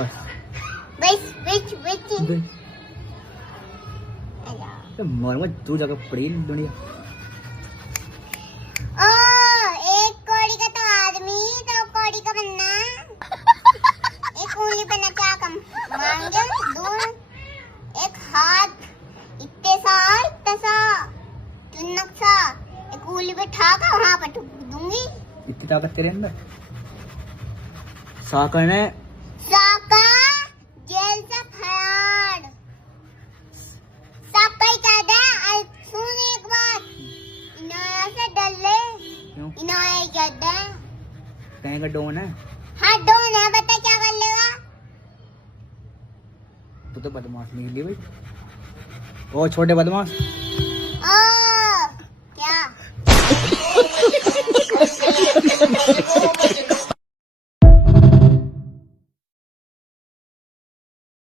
बस बिच मारूंगा तू जगह पड़ी दुनिया। ओ एक कौड़ी का तो आदमी, तो कौड़ी का बनना। एक उंगली पे नचा कम मांगे दूर, एक हाथ इतने सा चुन्नक सा, एक उंगली पे ठाका वहां पर ठुक दूंगी। इतनी ताकत तेरे अंदर? साका ने साका जेल से फरार। साका ही कहता है। सुन एक बात, इनाया से डर ले। क्यों? इनाया ही कहता है। कहीं का डोन है? हाँ डोन है, बता क्या कर लेगा? तू तो बदमाश निकली भाई। ओ छोटे बदमाश। क्या